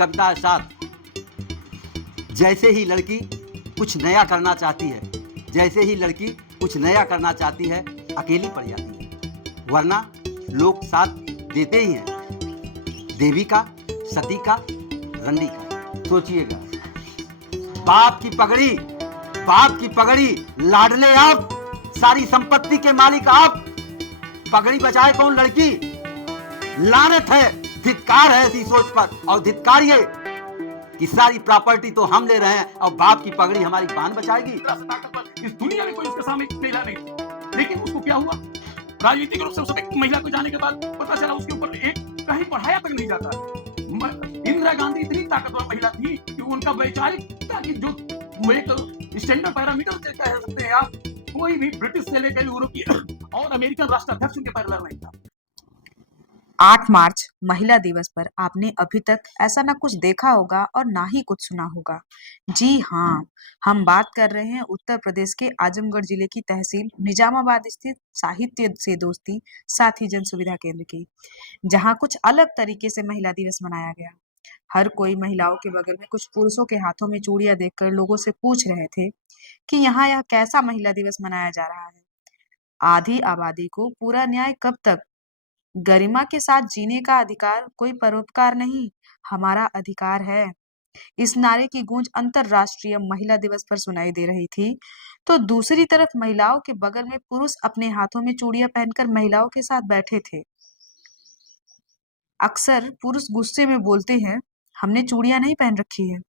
कविता है 7। जैसे ही लड़की कुछ नया करना चाहती है, जैसे ही लड़की कुछ नया करना चाहती है, अकेली पड़ जाती है, वरना लोग साथ देते ही हैं। देवी का, सती का, रंडी का। सोचिएगा, बाप की पगड़ी, लाडले आप, सारी संपत्ति के मालिक आप, पगड़ी बचाए कौन लड़की? लानत है, धिक्कार है ऐसी सोच पर, और धिक्कार ये कि सारी प्रॉपर्टी तो हम ले रहे हैं और बाप की पगड़ी हमारी बान बचाएगी। इस दुनिया में कोई उसके सामने महिला नहीं, लेकिन उसको क्या हुआ, राजनीतिक रूप से उस महिला को जाने के बाद पता चला उसके ऊपर एक कहीं पढ़ाया तक नहीं जाता। इंदिरा गांधी इतनी ताकतवर महिला थी कि उनका वैचारिकता की जो एक स्टैंडर्ड पैरामीटर कह सकते हैं आप, कोई भी ब्रिटिश से लेकर यूरोपीय और अमेरिकन राष्ट्राध्यक्ष उनके पैरेलल नहीं था। 8 मार्च महिला दिवस पर आपने अभी तक ऐसा ना कुछ देखा होगा और ना ही कुछ सुना होगा। जी हाँ, हम बात कर रहे हैं उत्तर प्रदेश के आजमगढ़ जिले की तहसील निजामाबाद स्थित साहित्य से दोस्ती साथी जन सुविधा केंद्र की, जहाँ कुछ अलग तरीके से महिला दिवस मनाया गया। हर कोई महिलाओं के बगल में कुछ पुरुषों के हाथों में चूड़ियां देखकर लोगों से पूछ रहे थे कि यहाँ यह कैसा महिला दिवस मनाया जा रहा है। आधी आबादी को पूरा न्याय कब तक? गरिमा के साथ जीने का अधिकार कोई परोपकार नहीं, हमारा अधिकार है। इस नारे की गूंज अंतरराष्ट्रीय महिला दिवस पर सुनाई दे रही थी, तो दूसरी तरफ महिलाओं के बगल में पुरुष अपने हाथों में चूड़ियां पहनकर महिलाओं के साथ बैठे थे। अक्सर पुरुष गुस्से में बोलते हैं, हमने चूड़ियां नहीं पहन रखी है,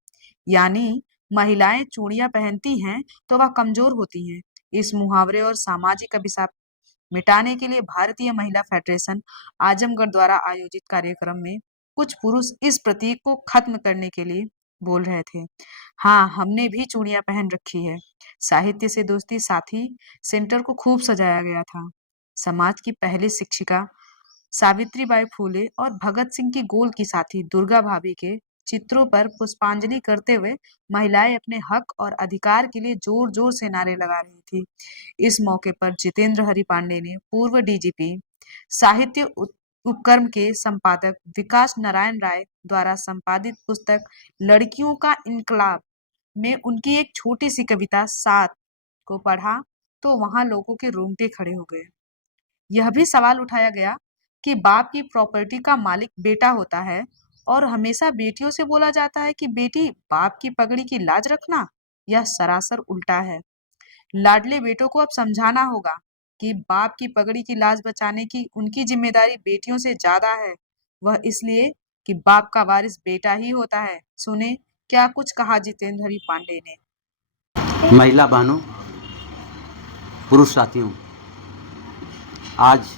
यानी महिलाएं चूड़ियां पहनती हैं तो वह कमजोर होती हैं। इस मुहावरे और सामाजिक अभिशाप मिटाने के लिए भारतीय महिला फेडरेशन आजमगढ़ द्वारा आयोजित कार्यक्रम में कुछ पुरुष इस प्रतीक को खत्म करने के लिए बोल रहे थे। हाँ, हमने भी चूड़ियां पहन रखी है। साहित्य से दोस्ती साथी सेंटर को खूब सजाया गया था। समाज की पहली शिक्षिका सावित्रीबाई फूले और भगत सिंह की गोल की साथी दुर्गा भाभी के चित्रों पर पुष्पांजलि करते हुए महिलाएं अपने हक और अधिकार के लिए जोर जोर से नारे लगा रही थी। इस मौके पर जितेंद्र हरि पांडे ने पूर्व डीजीपी साहित्य उपक्रम के संपादक विकास नारायण राय द्वारा संपादित पुस्तक लड़कियों का इनकलाब में उनकी एक छोटी सी कविता 7 को पढ़ा तो वहां लोगों के रोंगटे खड़े हो गए। यह भी सवाल उठाया गया कि बाप की प्रॉपर्टी का मालिक बेटा होता है और हमेशा बेटियों से बोला जाता है कि बेटी बाप की पगड़ी की लाज रखना, यह सरासर उल्टा है। लाडले बेटों को अब समझाना होगा कि बाप की पगड़ी की लाज बचाने की उनकी जिम्मेदारी बेटियों से ज्यादा है, वह इसलिए कि बाप का वारिस बेटा ही होता है। सुने क्या कुछ कहा जितेंद्र हरि पांडे ने। महिला बहनों, पुरुष साथियों, आज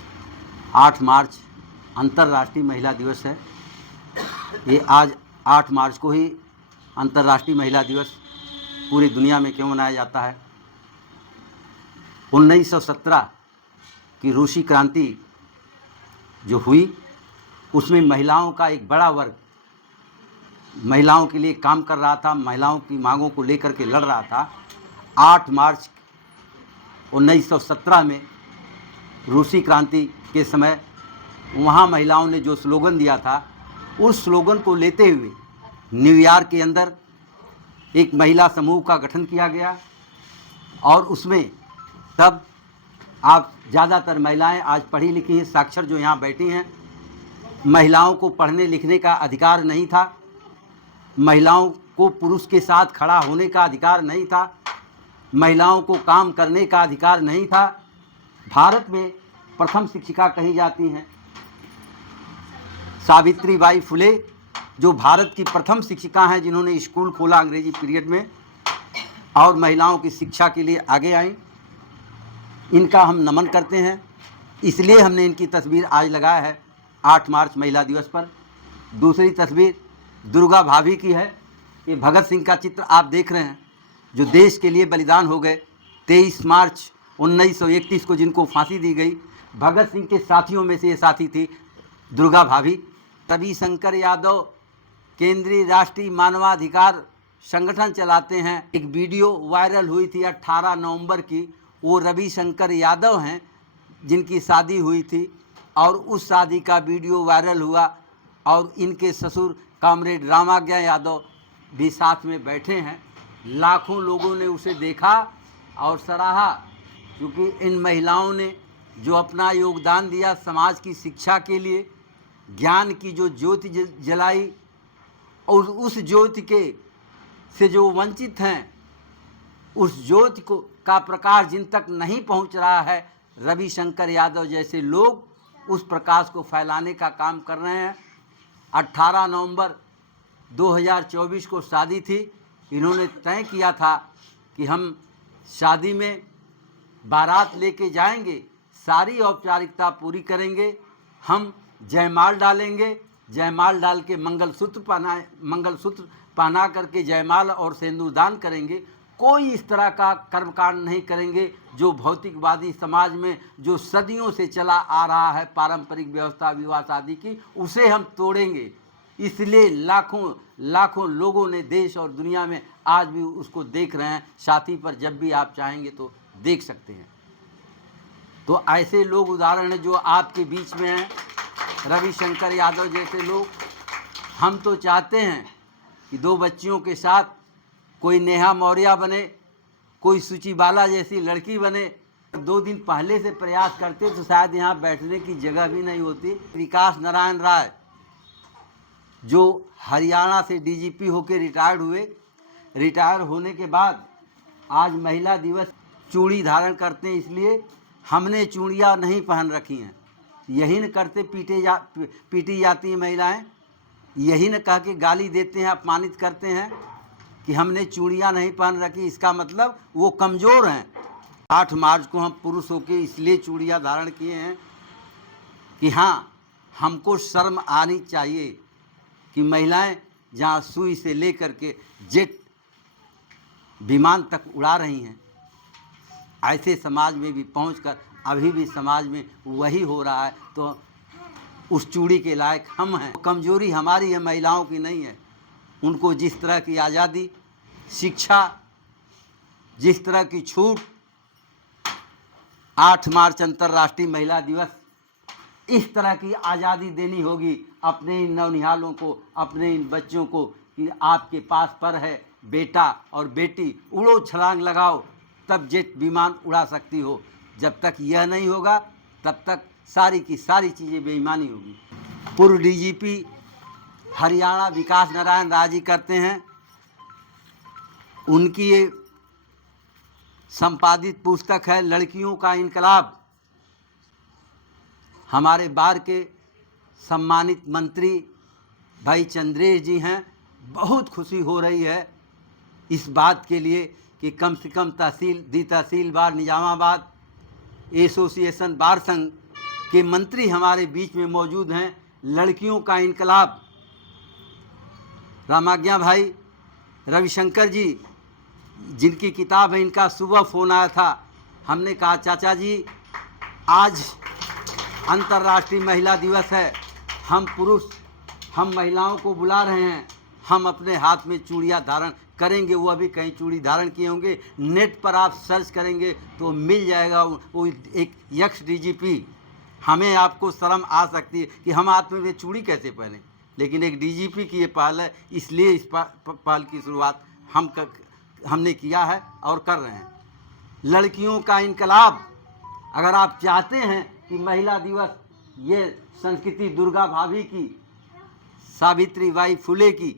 8 मार्च अंतर्राष्ट्रीय महिला दिवस है। ये आज 8 मार्च को ही अंतर्राष्ट्रीय महिला दिवस पूरी दुनिया में क्यों मनाया जाता है? 1917 की रूसी क्रांति जो हुई, उसमें महिलाओं का एक बड़ा वर्ग महिलाओं के लिए काम कर रहा था, महिलाओं की मांगों को लेकर के लड़ रहा था। 8 मार्च 1917 में रूसी क्रांति के समय वहाँ महिलाओं ने जो स्लोगन दिया था, उस स्लोगन को लेते हुए न्यूयॉर्क के अंदर एक महिला समूह का गठन किया गया और उसमें तब आप ज़्यादातर महिलाएं आज पढ़ी लिखी हैं, साक्षर जो यहाँ बैठी हैं। महिलाओं को पढ़ने लिखने का अधिकार नहीं था, महिलाओं को पुरुष के साथ खड़ा होने का अधिकार नहीं था, महिलाओं को काम करने का अधिकार नहीं था। भारत में प्रथम शिक्षिका कही जाती हैं सावित्रीबाई फुले, जो भारत की प्रथम शिक्षिका हैं जिन्होंने स्कूल खोला अंग्रेजी पीरियड में और महिलाओं की शिक्षा के लिए आगे आई। इनका हम नमन करते हैं, इसलिए हमने इनकी तस्वीर आज लगाया है 8 मार्च महिला दिवस पर। दूसरी तस्वीर दुर्गा भाभी की है। ये भगत सिंह का चित्र आप देख रहे हैं, जो देश के लिए बलिदान हो गए। 23 मार्च 1931 को जिनको फांसी दी गई, भगत सिंह के साथियों में से ये साथी थी दुर्गा भाभी। रविशंकर यादव केंद्रीय राष्ट्रीय मानवाधिकार संगठन चलाते हैं। एक वीडियो वायरल हुई थी 18 नवंबर की, वो रविशंकर यादव हैं जिनकी शादी हुई थी और उस शादी का वीडियो वायरल हुआ और इनके ससुर कॉमरेड रामाज्ञा यादव भी साथ में बैठे हैं। लाखों लोगों ने उसे देखा और सराहा, क्योंकि इन महिलाओं ने जो अपना योगदान दिया समाज की शिक्षा के लिए, ज्ञान की जो ज्योति जलाई, और उस ज्योति के से जो वंचित हैं, उस ज्योति को का प्रकाश जिन तक नहीं पहुंच रहा है, रविशंकर यादव जैसे लोग उस प्रकाश को फैलाने का काम कर रहे हैं। 18 नवंबर 2024 को शादी थी। इन्होंने तय किया था कि हम शादी में बारात लेके जाएंगे, सारी औपचारिकता पूरी करेंगे, हम जयमाल डालेंगे, जयमाल डाल के मंगलसूत्र पहना करके जयमाल और सिंदूरदान करेंगे। कोई इस तरह का कर्मकांड नहीं करेंगे जो भौतिकवादी समाज में जो सदियों से चला आ रहा है पारंपरिक व्यवस्था विवाह शादी की, उसे हम तोड़ेंगे। इसलिए लाखों लोगों ने देश और दुनिया में आज भी उसको देख रहे हैं। साथी पर जब भी आप चाहेंगे तो देख सकते हैं। तो ऐसे लोग उदाहरण हैं जो आपके बीच में हैं, रविशंकर यादव जैसे लोग। हम तो चाहते हैं कि 2 बच्चियों के साथ कोई नेहा मौर्य बने, कोई सुची बाला जैसी लड़की बने। 2 दिन पहले से प्रयास करते तो शायद यहाँ बैठने की जगह भी नहीं होती। विकास नारायण राय जो हरियाणा से डीजीपी होकर रिटायर्ड हुए, रिटायर होने के बाद आज महिला दिवस चूड़ी धारण करते हैं, इसलिए हमने चूड़ियाँ नहीं पहन रखी हैं। यही न करते पीटी जाती हैं महिलाएं, यही न कह के गाली देते हैं, अपमानित करते हैं कि हमने चूड़ियाँ नहीं पहन रखी, इसका मतलब वो कमज़ोर हैं। 8 मार्च को हम पुरुष होकर इसलिए चूड़ियाँ धारण किए हैं कि हाँ, हमको शर्म आनी चाहिए कि महिलाएं जहाँ सुई से लेकर के जेट विमान तक उड़ा रही हैं, ऐसे समाज में भी पहुंचकर अभी भी समाज में वही हो रहा है, तो उस चूड़ी के लायक हम हैं। कमजोरी हमारी है, महिलाओं की नहीं है। उनको जिस तरह की आज़ादी, शिक्षा, जिस तरह की छूट, 8 मार्च अंतर्राष्ट्रीय महिला दिवस, इस तरह की आज़ादी देनी होगी अपने इन नौनिहालों को, अपने इन बच्चों को कि आपके पास पर है बेटा और बेटी, उड़ो छलांग लगाओ, तब जेट विमान उड़ा सकती हो। जब तक यह नहीं होगा तब तक सारी की सारी चीज़ें बेईमानी होगी। पूर्व डीजीपी हरियाणा विकास नारायण राय जी करते हैं, उनकी ये संपादित पुस्तक है लड़कियों का इनकलाब। हमारे बार के सम्मानित मंत्री भाई चंद्रेश जी हैं। बहुत खुशी हो रही है इस बात के लिए कि कम से कम तहसील बार निजामाबाद एसोसिएशन बार संघ के मंत्री हमारे बीच में मौजूद हैं। लड़कियों का इनकलाब, रामाज्ञा भाई रविशंकर जी जिनकी किताब है, इनका सुबह फ़ोन आया था। हमने कहा चाचा जी आज अंतर्राष्ट्रीय महिला दिवस है, हम महिलाओं को बुला रहे हैं, हम अपने हाथ में चूड़ियाँ धारण करेंगे। वो अभी कहीं चूड़ी धारण किए होंगे, नेट पर आप सर्च करेंगे तो मिल जाएगा। वो एक यक्ष डीजीपी, हमें आपको शर्म आ सकती है कि हम हाथ में वे चूड़ी कैसे पहने, लेकिन एक डीजीपी की ये पहल है, इसलिए इस पहल की शुरुआत हमने किया है और कर रहे हैं। लड़कियों का इनकलाब, अगर आप चाहते हैं कि महिला दिवस ये संस्कृति दुर्गा भाभी की, सावित्रीबाई फुले की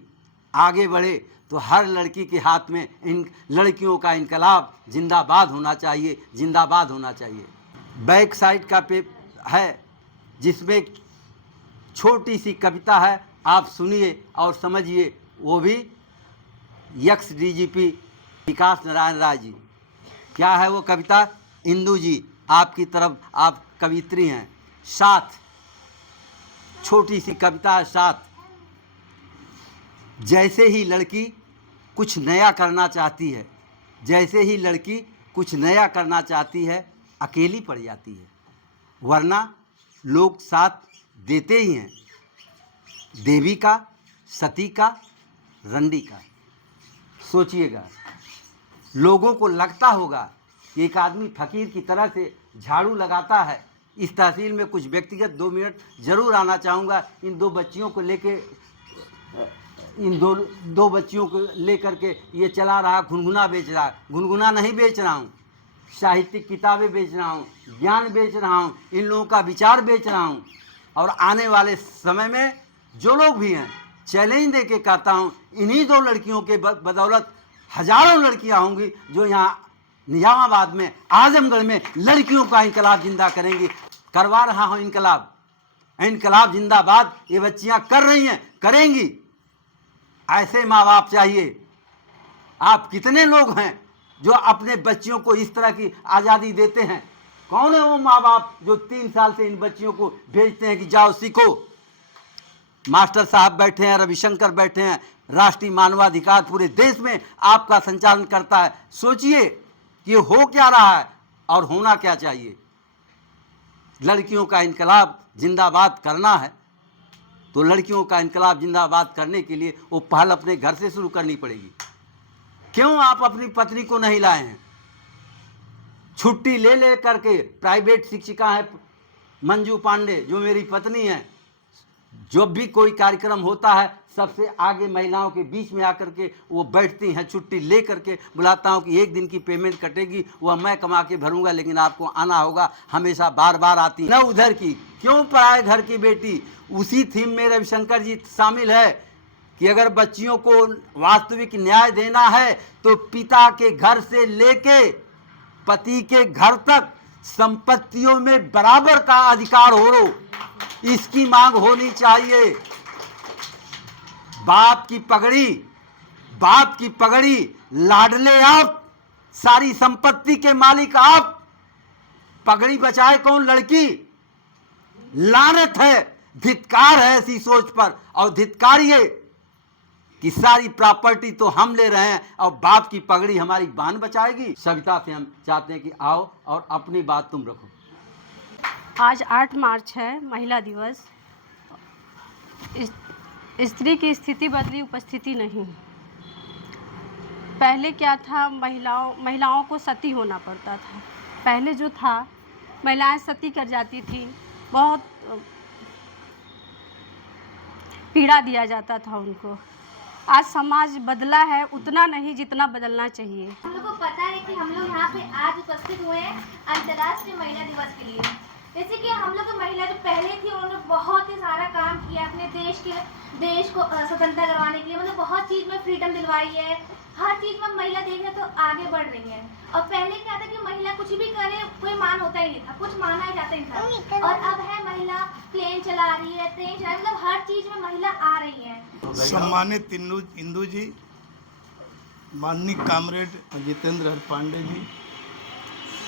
आगे बढ़े, तो हर लड़की के हाथ में इन लड़कियों का इनकलाब जिंदाबाद होना चाहिए, जिंदाबाद होना चाहिए। बैक साइड का है जिसमें छोटी सी कविता है, आप सुनिए और समझिए। वो भी यक्ष डीजीपी विकास नारायण राय जी। क्या है वो कविता? इंदू जी आपकी तरफ, आप कवित्री हैं। साथ, छोटी सी कविता है साथ। जैसे ही लड़की कुछ नया करना चाहती है, जैसे ही लड़की कुछ नया करना चाहती है, अकेली पड़ जाती है, वरना लोग साथ देते ही हैं। देवी का, सती का, रंडी का। सोचिएगा, लोगों को लगता होगा कि एक आदमी फकीर की तरह से झाड़ू लगाता है। इस तहसील में कुछ व्यक्तिगत 2 मिनट ज़रूर आना चाहूँगा। इन 2 बच्चियों को लेके इन दो बच्चियों को लेकर के ये चला रहा, गुनगुना बेच रहा। गुनगुना नहीं बेच रहा हूँ, साहित्यिक किताबें बेच रहा हूँ, ज्ञान बेच रहा हूँ, इन लोगों का विचार बेच रहा हूँ। और आने वाले समय में जो लोग भी हैं, चैलेंज दे के कहता हूँ, इन्हीं दो लड़कियों के बदौलत हजारों लड़कियाँ होंगी जो यहाँ निजामाबाद में, आजमगढ़ में लड़कियों का इनकलाब जिंदा करेंगी। करवा रहा हूँ इनकलाब, इनकलाब जिंदाबाद। ये बच्चियां कर रही हैं, करेंगी। ऐसे माँ बाप चाहिए। आप कितने लोग हैं जो अपने बच्चियों को इस तरह की आज़ादी देते हैं? कौन है वो माँ बाप जो 3 साल से इन बच्चियों को भेजते हैं कि जाओ सीखो? मास्टर साहब बैठे हैं, रविशंकर बैठे हैं, राष्ट्रीय मानवाधिकार पूरे देश में आपका संचालन करता है। सोचिए कि ये हो क्या रहा है और होना क्या चाहिए। लड़कियों का इनकलाब जिंदाबाद करना है तो लड़कियों का इनकलाब जिंदाबाद करने के लिए वो पहल अपने घर से शुरू करनी पड़ेगी। क्यों आप अपनी पत्नी को नहीं लाए हैं? छुट्टी ले ले करके प्राइवेट शिक्षिका है मंजू पांडे, जो मेरी पत्नी है, जब भी कोई कार्यक्रम होता है सबसे आगे महिलाओं के बीच में आकर के वो बैठती हैं। छुट्टी ले करके बुलाता हूँ कि 1 दिन की पेमेंट कटेगी, वह मैं कमा के भरूंगा, लेकिन आपको आना होगा। हमेशा बार बार आती न उधर की, क्यों पराए घर की बेटी। उसी थीम में रविशंकर जी शामिल है कि अगर बच्चियों को वास्तविक न्याय देना है तो पिता के घर से लेके पति के घर तक संपत्तियों में बराबर का अधिकार हो, इसकी मांग होनी चाहिए। बाप की पगड़ी लाडले आप, सारी संपत्ति के मालिक आप। पगड़ी बचाए कौन? लड़की। लानत है, धिक्कार है ऐसी सोच पर। और धिक्कारिए कि सारी प्रॉपर्टी तो हम ले रहे हैं और बाप की पगड़ी हमारी बान बचाएगी। सविता से हम चाहते हैं कि आओ और अपनी बात तुम रखो। आज 8 मार्च है, महिला दिवस। स्त्री की स्थिति बदली, उपस्थिति नहीं। पहले क्या था, महिलाओं को सती होना पड़ता था। पहले जो था, महिलाएं सती कर जाती थी, बहुत पीड़ा दिया जाता था उनको। आज समाज बदला है, उतना नहीं जितना बदलना चाहिए। हम लोग को पता है कि हम लोग यहाँ पे आज उपस्थित हुए हैं अंतर्राष्ट्रीय महिला दिवस के लिए। जैसे कि हम लोग महिला जो पहले थी उन्होंने बहुत ही सारा काम किया अपने देश को स्वतंत्रता करवाने के लिए। मतलब बहुत चीज़ में फ्रीडम दिलवाई है, हर चीज़ में महिला देख रहे तो आगे बढ़ रही है। और पहले क्या था कि महिला कुछ भी करे कोई मान होता ही नहीं था, कुछ माना ही जाता नहीं था। और अब है महिला प्लेन चला रही है, ट्रेन चला रही है, मतलब हर चीज़ में महिला आ रही है। सम्मानित इंदू जी, माननीय कॉमरेड जितेंद्र हर पांडे जी,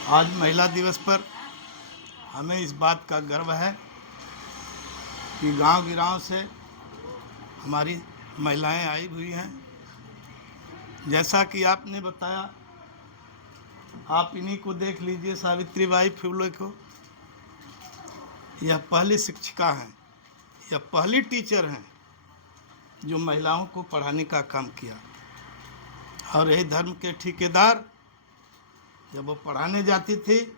आज महिला दिवस पर हमें इस बात का गर्व है कि गांव-गिरांव से हमारी महिलाएं आई हुई हैं। जैसा कि आपने बताया, आप इन्हीं को देख लीजिए, सावित्रीबाई फुले को। यह पहली शिक्षिका हैं, यह पहली टीचर हैं जो महिलाओं को पढ़ाने का काम किया। और यही धर्म के ठेकेदार जब वो पढ़ाने जाती थी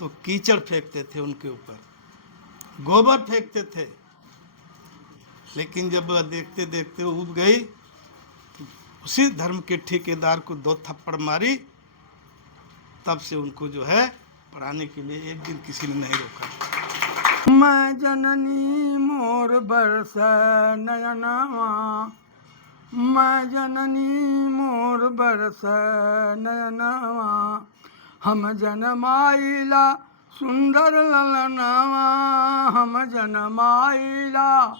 तो कीचड़ फेंकते थे उनके ऊपर, गोबर फेंकते थे। लेकिन जब वह देखते देखते उब गई तो उसी धर्म के ठेकेदार को 2 थप्पड़ मारी। तब से उनको जो है पढ़ाने के लिए एक दिन किसी ने नहीं रोका। मैं जननी मोर बरस नयनवा, मैं जननी मोर बरस नयनवा, हम जनमाइला सुंदर ललनावा, हम जनमाइला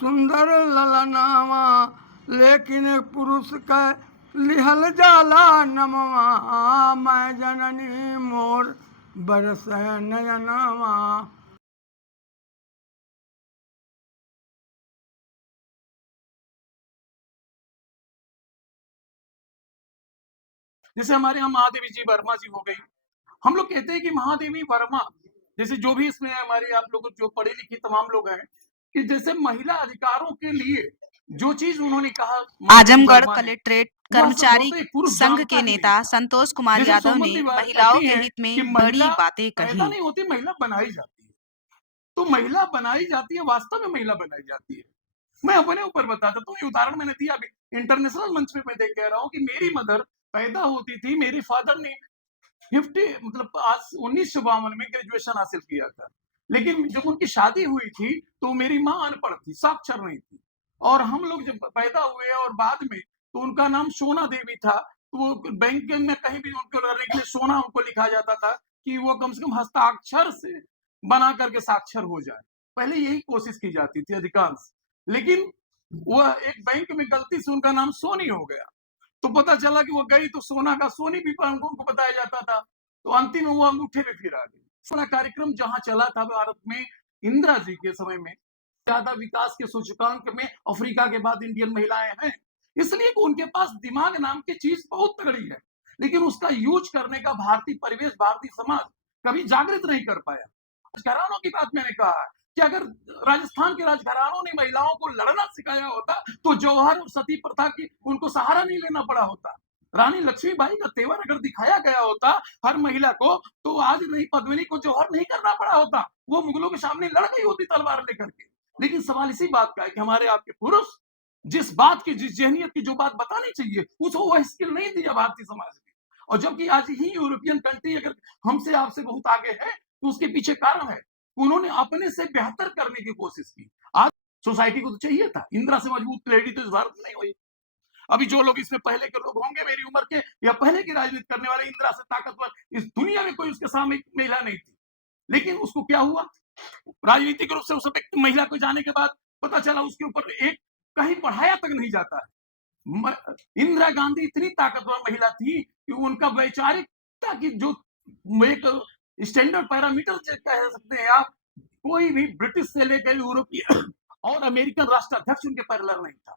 सुंदर ललनावा, लेकिन पुरुष के लिहल जाला नमवा, मैं जननी मोर बरस नयनवा। जैसे हमारे यहाँ महादेवी जी वर्मा जी हो गई। हम लोग कहते हैं कि महादेवी वर्मा, जैसे जो भी इसमें हमारे आप लोग जो पढ़े लिखे तमाम लोग हैं, कि जैसे महिला अधिकारों के लिए जो चीज उन्होंने कहा, आजमगढ़ कलेक्ट्रेट कर्मचारी संघ के नेता संतोष कुमार यादव ने महिलाओं के हित में बड़ी बातें पैदा कही। नहीं होती, महिला बनाई जाती है। तो महिला बनाई जाती है, वास्तव में महिला बनाई जाती है। मैं अपने ऊपर बताता हूँ, ये उदाहरण मैंने दिया अभी इंटरनेशनल मंच पे मैं देख कह रहा हूँ कि मेरी मदर पैदा होती थी, मेरे फादर ने 50 मतलब आज 1952 में ग्रेजुएशन हासिल किया था। लेकिन जब उनकी शादी हुई थी, तो मेरी माँ अनपढ़ थी, साक्षर नहीं थी। और हम लोग जब पैदा हुए और बाद में, तो उनका नाम सोना देवी था। तो वो बैंक में कहीं भी उनको करने के लिए सोना उनको लिखा जाता था कि वो कम से कम हस्ताक्षर से बना करके साक्षर हो जाए। पहले यही कोशिश की जाती थी अधिकांश। लेकिन वह एक बैंक में गलती से उनका नाम सोनी हो गया। तो पता चला कि वो गई तो सोना का सोनी भी उनको बताया जाता था। तो अंतिम में वो अंगूठे पे फिर आ गई। सारा कार्यक्रम जहाँ चला था भारत में इंदिरा जी के समय में, ज्यादा विकास के सूचकांक में अफ्रीका के बाद इंडियन महिलाएं हैं, इसलिए कि उनके पास दिमाग नाम की चीज बहुत तगड़ी है, लेकिन उसका यूज करने का भारतीय परिवेश, भारतीय समाज कभी जागृत नहीं कर पाया। राजघरानों की बात मैंने कहा है कि अगर राजस्थान के राजघरानों ने महिलाओं को लड़ना सिखाया होता, तो जौहर और सती प्रथा की उनको सहारा नहीं लेना पड़ा होता। रानी लक्ष्मीबाई का तेवर अगर दिखाया गया होता हर महिला को, तो आज नहीं पद्मिनी को जौहर नहीं करना पड़ा होता, वो मुगलों के सामने लड़ गई होती तलवार लेकर के। लेकिन सवाल इसी बात का है कि हमारे आपके पुरुष जिस बात की, जिस जहनीत की जो बात बतानी चाहिए, उसको वह स्किल नहीं दिया भारतीय समाज ने। और जबकि आज ही यूरोपियन कंट्री अगर हमसे आपसे बहुत आगे है, तो उसके पीछे कारण है, उन्होंने अपने से बेहतर करने की कोशिश की। आज सोसाइटी को तो चाहिए था, इंदिरा से मजबूत लेडी तो इस भारत में नहीं हुई। अभी जो लोग इसमें पहले के लोग होंगे मेरी उम्र के या पहले की राजनीति करने वाले, इंदिरा से ताकतवर इस दुनिया में कोई उसके सामने महिला नहीं थी। लेकिन उसको क्या हुआ, राजनीतिक रूप से उस व्यक्ति महिला को जाने के बाद पता चला उसके ऊपर एक कहीं पढ़ाया तक नहीं जाता है। इंदिरा गांधी इतनी ताकतवर महिला थी कि उनका वैचारिकता की जो एक स्टैंडर्ड पैरामीटर कह सकते हैं आप, कोई भी ब्रिटिश से लेकर यूरोपीय और अमेरिकन राष्ट्राध्यक्ष उनके पैरेलल नहीं था।